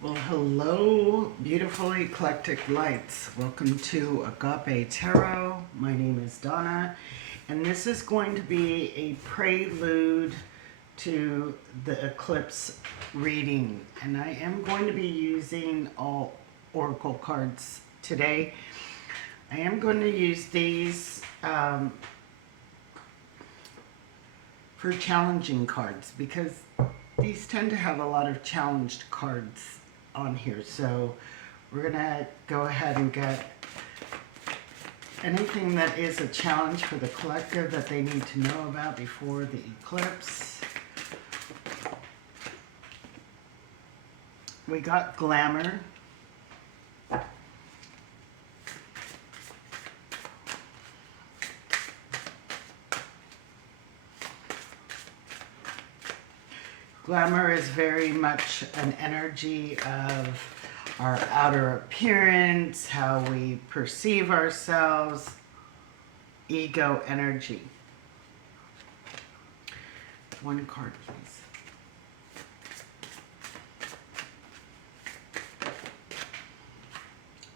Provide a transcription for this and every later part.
Well, hello, beautiful eclectic lights. Welcome to Agape Tarot. My name is Donna, and this is going to be a prelude to the eclipse reading. And I am going to be using all oracle cards today. I am going to use these for challenging cards because these tend to have a lot of challenged cards on here. So we're gonna go ahead and get anything that is a challenge for the collective that they need to know about before the eclipse. We got glamour. Glamour is very much an energy of our outer appearance, how we perceive ourselves, ego energy. One card, please.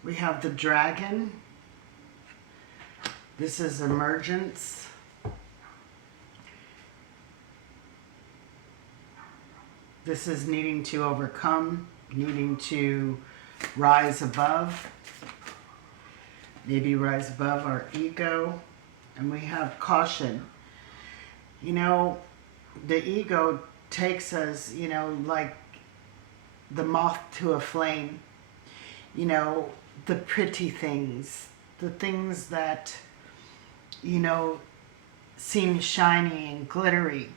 We have the dragon. This is emergence. This is needing to overcome, needing to rise above, maybe rise above our ego. And we have caution. You know, the ego takes us, like the moth to a flame. The pretty things, the things that, seem shiny and glittery.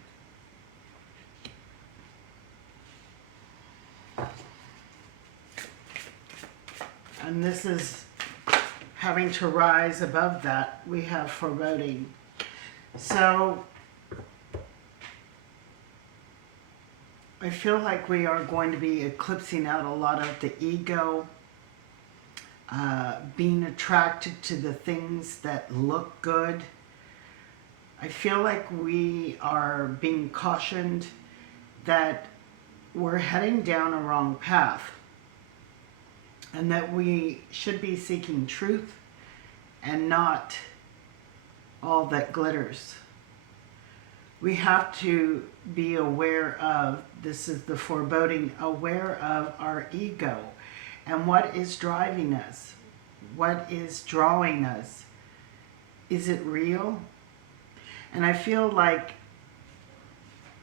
And this is having to rise above that. We have foreboding. So I feel like we are going to be eclipsing out a lot of the ego, being attracted to the things that look good. I feel like we are being cautioned that we're heading down a wrong path, and that we should be seeking truth and not all that glitters. We have to be aware of, this is the foreboding, aware of our ego and what is driving us, what is drawing us. Is it real? And I feel like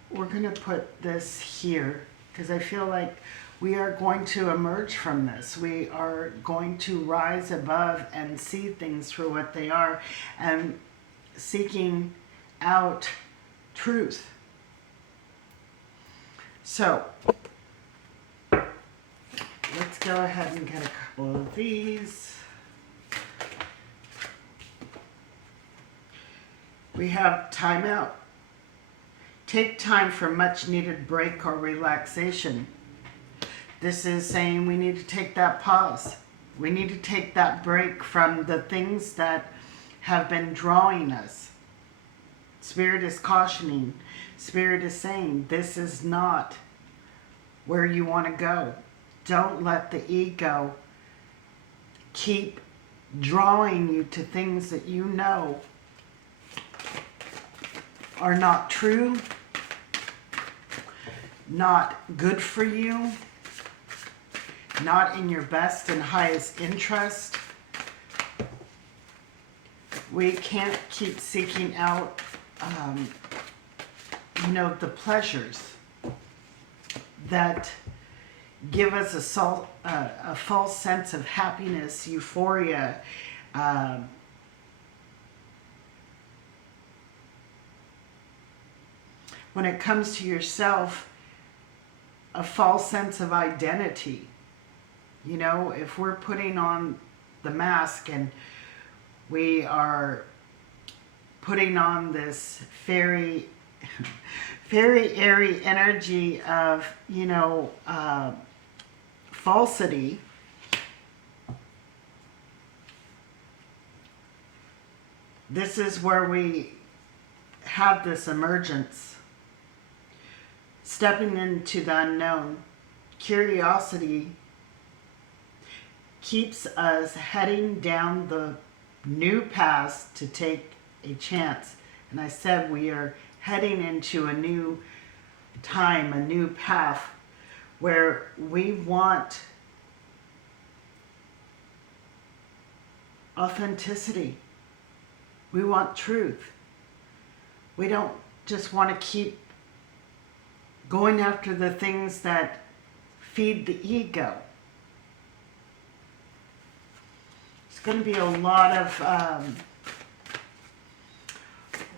we're going to put this here because I feel like we are going to emerge from this. We are going to rise above and see things for what they are and seeking out truth. So let's go ahead and get a couple of these. We have time out. Take time for much needed break or relaxation. This is saying we need to take that pause. We need to take that break from the things that have been drawing us. Spirit is cautioning. Spirit is saying this is not where you want to go. Don't let the ego keep drawing you to things that you know are not true, not good for you, not in your best and highest interest. We can't keep seeking out, the pleasures that give us a false sense of happiness, euphoria, when it comes to yourself, a false sense of identity. If we're putting on the mask and we are putting on this very, very airy energy of, falsity, this is where we have this emergence, stepping into the unknown, curiosity keeps us heading down the new paths to take a chance. And I said we are heading into a new time, a new path, where we want authenticity. We want truth. We don't just want to keep going after the things that feed the ego. It's going to be a lot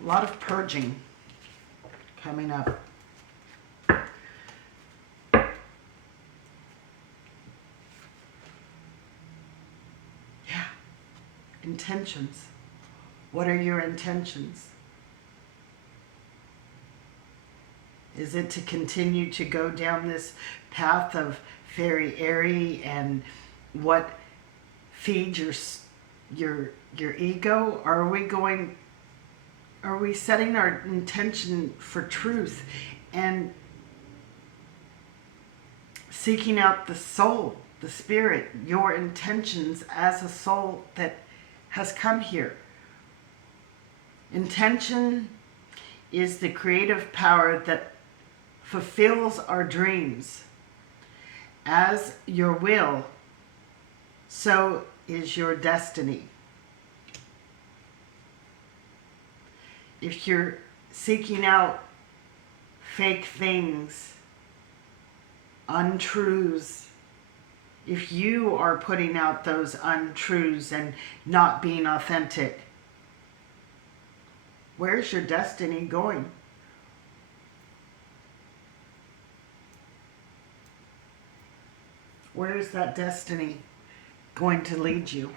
of purging coming up. Yeah. Intentions. What are your intentions? Is it to continue to go down this path of fairy airy and what feeds your ego? Are we setting our intention for truth and seeking out the soul, the spirit, your intentions as a soul that has come here? Intention is the creative power that fulfills our dreams. As your will, so is your destiny. If you're seeking out fake things, untruths, if you are putting out those untruths and not being authentic, where's your destiny going? Where is that destiny going to lead you?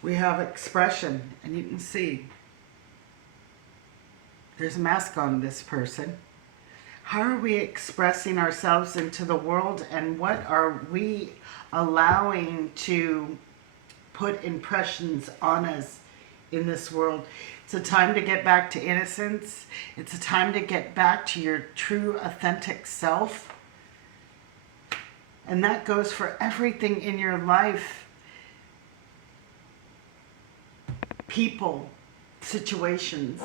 We have expression, and you can see there's a mask on this person. How are we expressing ourselves into the world, and what are we allowing to put impressions on us in this world? It's a time to get back to innocence. It's a time to get back to your true, authentic self. And that goes for everything in your life. People, situations,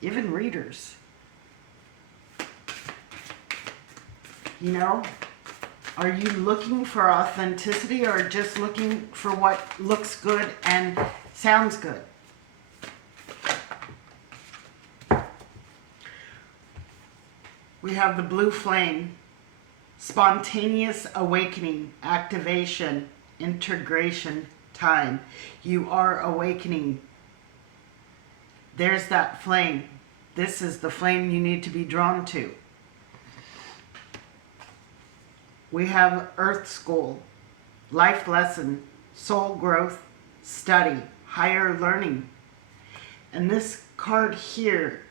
even readers. You know, are you looking for authenticity or just looking for what looks good and sounds good? We have the blue flame, spontaneous awakening, activation, integration time. You are awakening. There's that flame. This is the flame you need to be drawn to. We have Earth School, life lesson, soul growth, study, higher learning. And this card here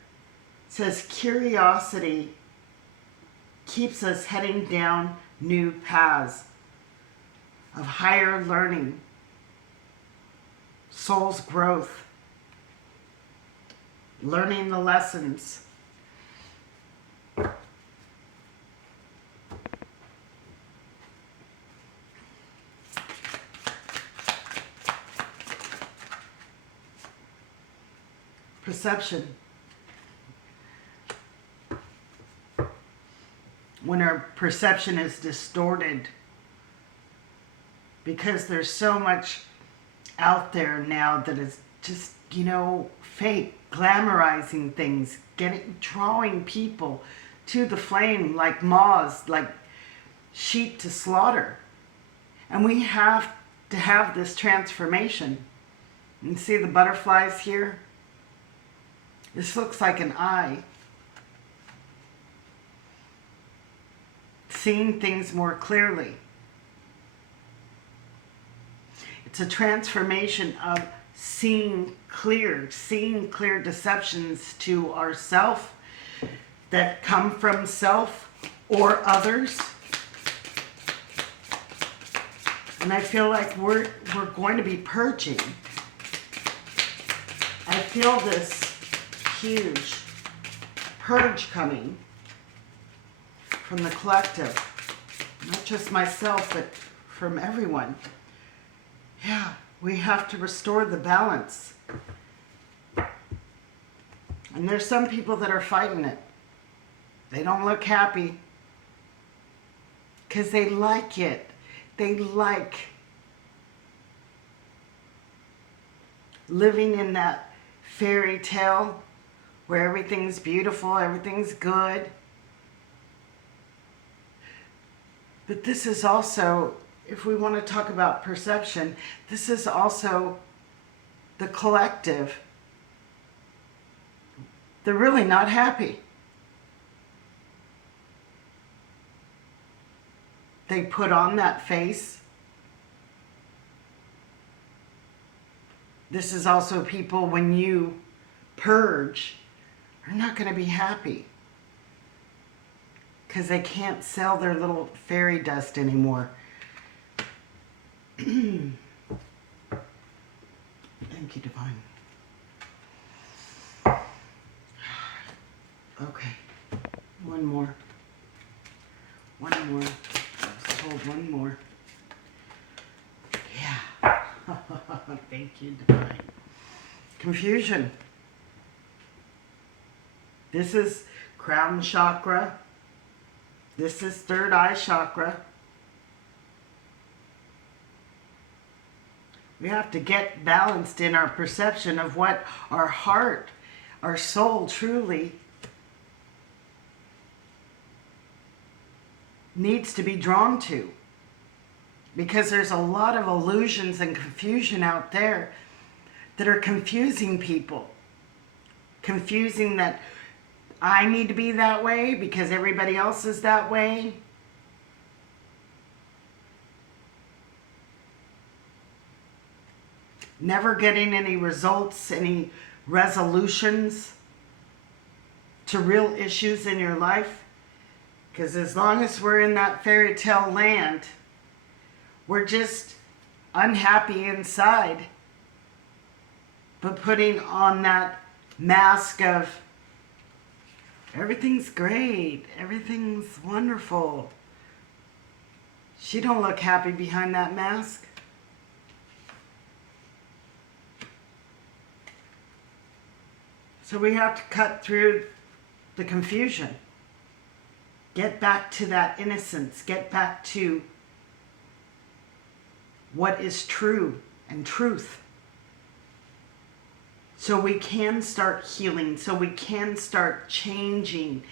says curiosity keeps us heading down new paths of higher learning, soul's growth, learning the lessons. Perception. When our perception is distorted, because there's so much out there now that is just, you know, fake, glamorizing things, drawing people to the flame like moths, like sheep to slaughter. And we have to have this transformation. You see the butterflies here? This looks like an eye. Seeing things more clearly. It's a transformation of seeing clear deceptions to ourself that come from self or others. And I feel like we're going to be purging. feel this huge purge coming from the collective. Not just myself, but from everyone. Yeah, we have to restore the balance. And there's some people that are fighting it. They don't look happy because they like it. They like living in that fairy tale where everything's beautiful, everything's good. But this is also, if we want to talk about perception, this is also the collective. They're really not happy. They put on that face. This is also people, when you purge, are not going to be happy because they can't sell their little fairy dust anymore. Thank you, Divine. Okay, one more. Let's hold one more. Yeah. Thank you, Divine. Confusion. This is crown chakra. This is third eye chakra. We have to get balanced in our perception of what our heart, our soul truly needs to be drawn to. Because there's a lot of illusions and confusion out there that are confusing people. Confusing that I need to be that way because everybody else is that way. Never getting any results, any resolutions to real issues in your life. Because as long as we're in that fairy tale land, we're just unhappy inside. But putting on that mask of everything's great, everything's wonderful. She don't look happy behind that mask. So we have to cut through the confusion. Get back to that innocence. Get back to what is true and truth. So we can start healing. So we can start changing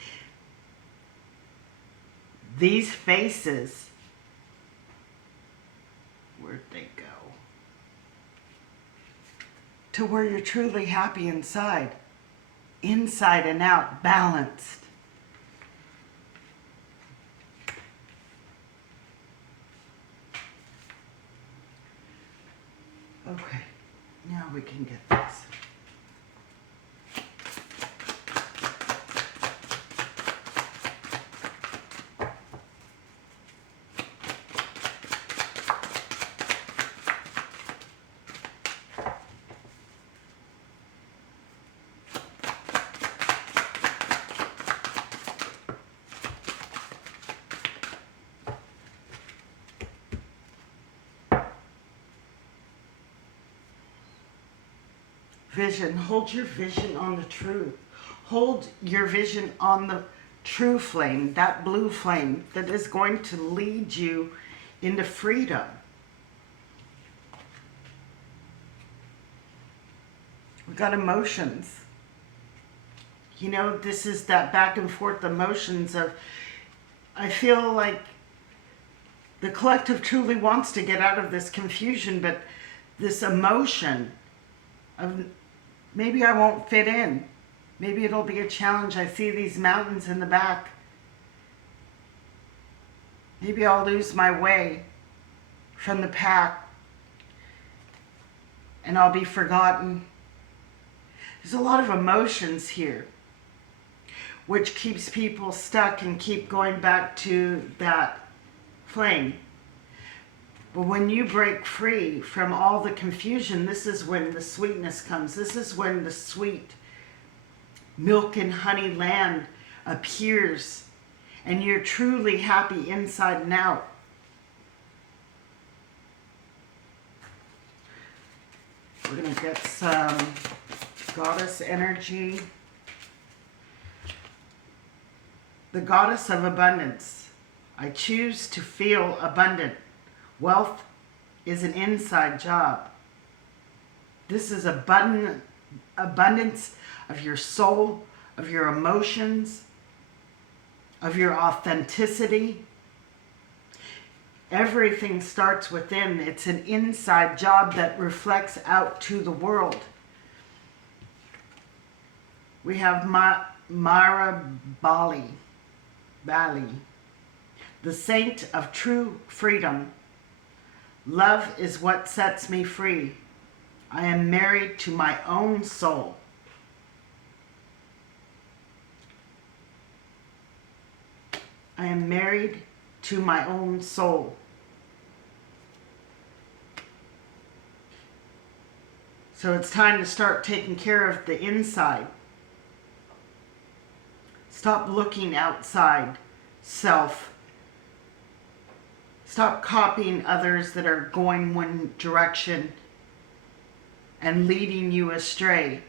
these faces. Where'd they go? To where you're truly happy inside. Inside and out, balanced. Okay, now we can get this. Vision. Hold your vision on the truth. Hold your vision on the true flame, that blue flame that is going to lead you into freedom. We've got emotions. You know, this is that back and forth emotions of, I feel like the collective truly wants to get out of this confusion, but this emotion of maybe I won't fit in. Maybe it'll be a challenge. I see these mountains in the back. Maybe I'll lose my way from the pack and I'll be forgotten. There's a lot of emotions here, which keeps people stuck and keep going back to that flame. But when you break free from all the confusion, this is when the sweetness comes. This is when the sweet milk and honey land appears, and you're truly happy inside and out. We're going to get some goddess energy. The goddess of abundance. I choose to feel abundant. Wealth is an inside job. This is abundance of your soul, of your emotions, of your authenticity. Everything starts within. It's an inside job that reflects out to the world. We have Mara Bali, the saint of true freedom. Love is what sets me free. I am married to my own soul. I am married to my own soul. So it's time to start taking care of the inside. Stop looking outside self. Stop copying others that are going one direction and leading you astray.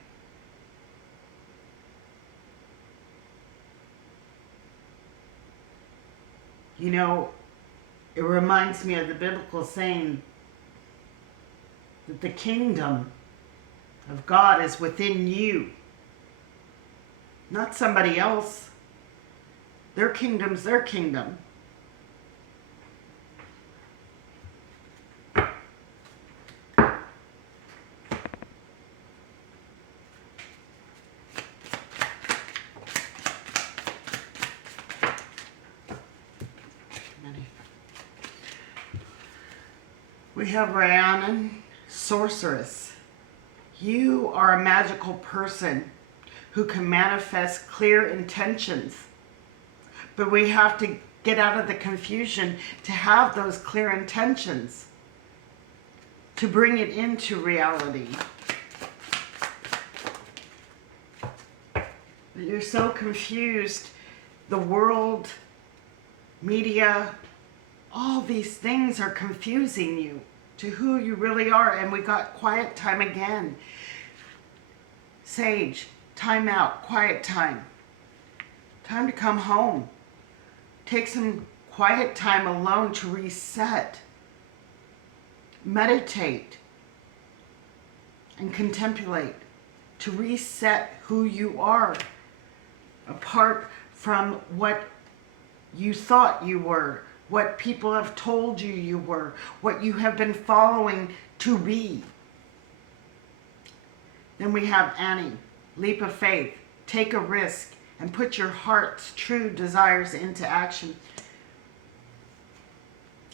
You know, it reminds me of the biblical saying that the kingdom of God is within you, not somebody else. Their kingdom's their kingdom. We have Rhiannon, sorceress. You are a magical person who can manifest clear intentions. But we have to get out of the confusion to have those clear intentions, to bring it into reality. You're so confused. The world, media, all these things are confusing you to who you really are. And we got quiet time again. Sage, time out, quiet time. Time to come home. Take some quiet time alone to reset. Meditate and contemplate to reset who you are, apart from what you thought you were, what people have told you you were, what you have been following to be. Then we have Annie, leap of faith, take a risk and put your heart's true desires into action.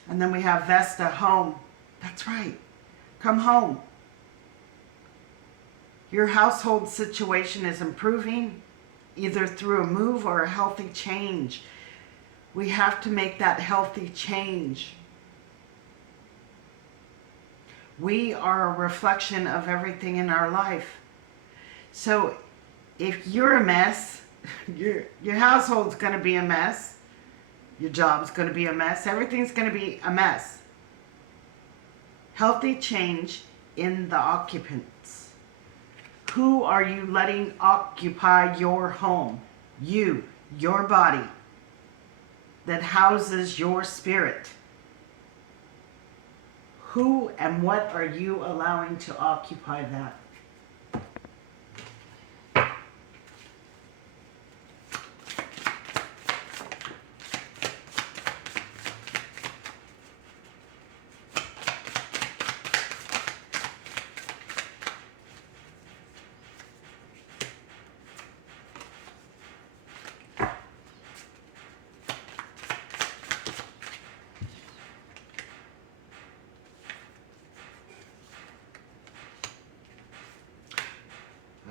And then we have Vesta, home. That's right, come home. Your household situation is improving, either through a move or a healthy change. We have to make that healthy change. We are a reflection of everything in our life. So if you're a mess, your household's going to be a mess. Your job's going to be a mess. Everything's going to be a mess. Healthy change in the occupants. Who are you letting occupy your home? You, your body, that houses your spirit. Who and what are you allowing to occupy that?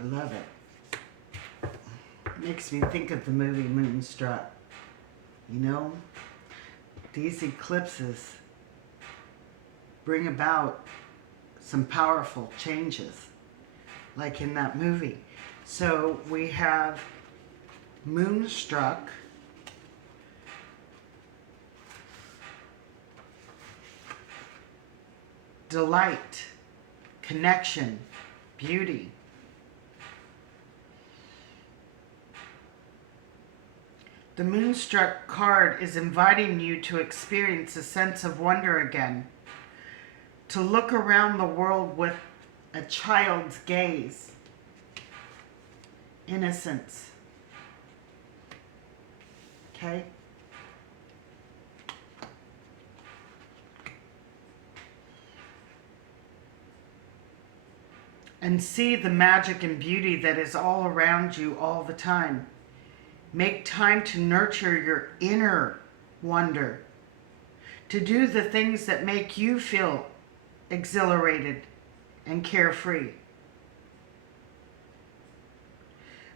I love it. Makes me think of the movie Moonstruck. You know, these eclipses, bring about some powerful changes, like in that movie. So we have Moonstruck, Delight, Connection, Beauty. The Moonstruck card is inviting you to experience a sense of wonder again, to look around the world with a child's gaze, innocence. Okay? And see the magic and beauty that is all around you all the time. Make time to nurture your inner wonder, to do the things that make you feel exhilarated and carefree.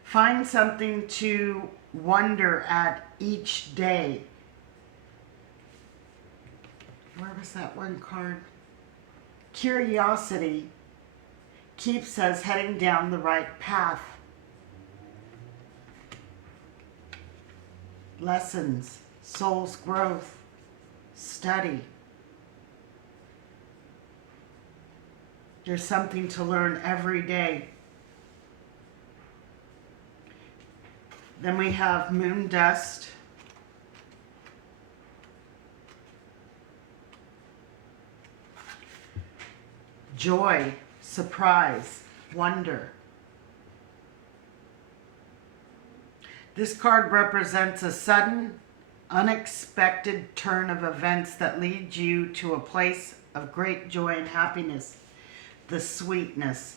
Find something to wonder at each day. Where was that one card? Curiosity keeps us heading down the right path. Lessons, soul's growth, study. There's something to learn every day. Then we have moon dust. Joy, surprise, wonder. This card represents a sudden, unexpected turn of events that leads you to a place of great joy and happiness. The sweetness,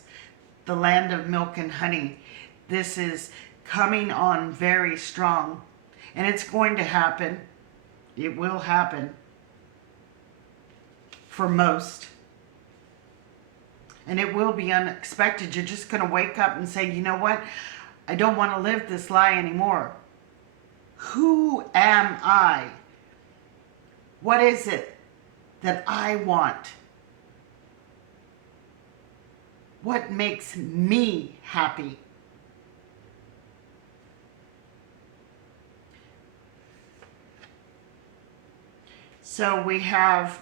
the land of milk and honey. This is coming on very strong, and it's going to happen. It will happen for most. And it will be unexpected. You're just going to wake up and say, you know what? I don't want to live this lie anymore. Who am I? What is it that I want? What makes me happy? So we have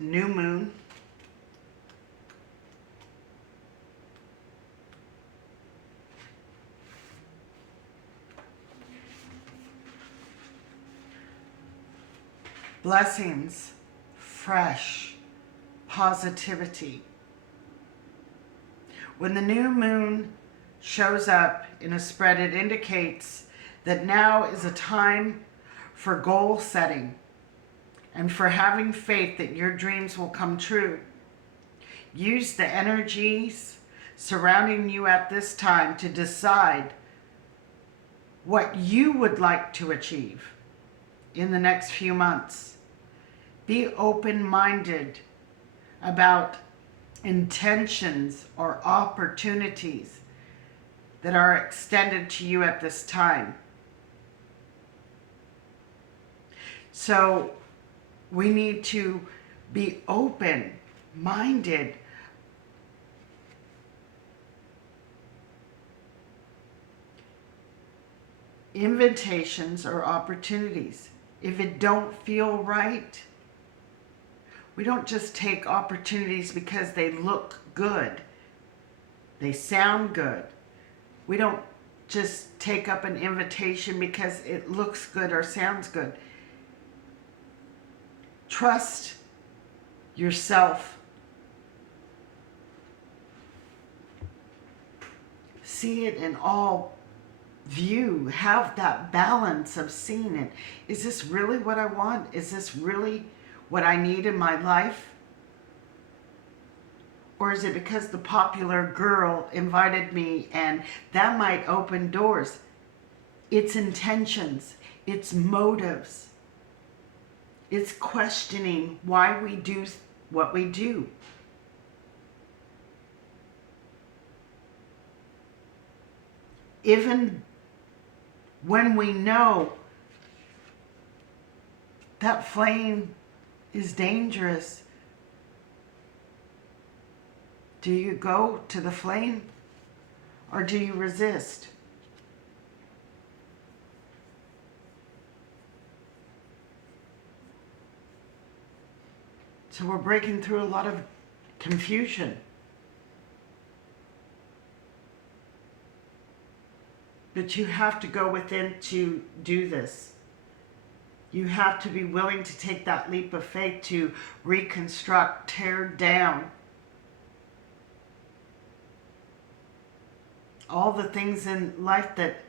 new moon. Blessings, fresh, positivity. When the new moon shows up in a spread, it indicates that now is a time for goal setting and for having faith that your dreams will come true. Use the energies surrounding you at this time to decide what you would like to achieve in the next few months. Be open-minded about intentions or opportunities that are extended to you at this time. So we need to be open-minded. Invitations or opportunities. If it don't feel right, we don't just take opportunities because they look good. They sound good. We don't just take up an invitation because it looks good or sounds good. Trust yourself. See it in all view. Have that balance of seeing it. Is this really what I want? Is this really what I need in my life? Or is it because the popular girl invited me and that might open doors? It's intentions. It's motives. It's questioning why we do what we do. Even when we know That flame is dangerous. Do you go to the flame or do you resist? So we're breaking through a lot of confusion. But you have to go within to do this. You have to be willing to take that leap of faith to reconstruct, tear down all the things in life that,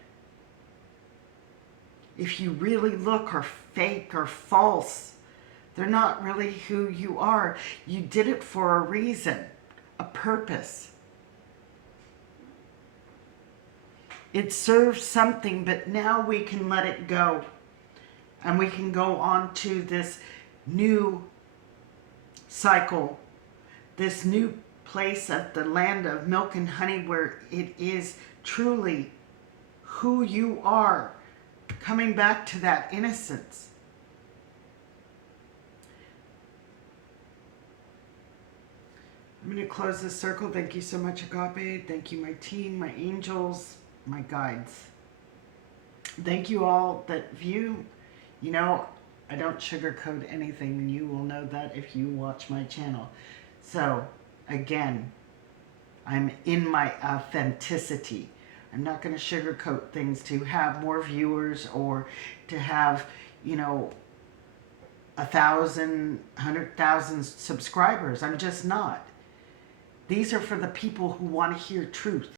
if you really look, are fake or false. They're not really who you are. You did it for a reason, a purpose. It serves something, but now we can let it go. And we can go on to this new cycle, this new place of the land of milk and honey, where it is truly who you are, coming back to that innocence. I'm going to close this circle. Thank you so much, Agape. Thank you, my team, my angels, my guides. Thank you all that view. You know, I don't sugarcoat anything, and you will know that if you watch my channel. So, again, I'm in my authenticity. I'm not going to sugarcoat things to have more viewers or to have, 1,000, 100,000 subscribers. I'm just not. These are for the people who want to hear truth.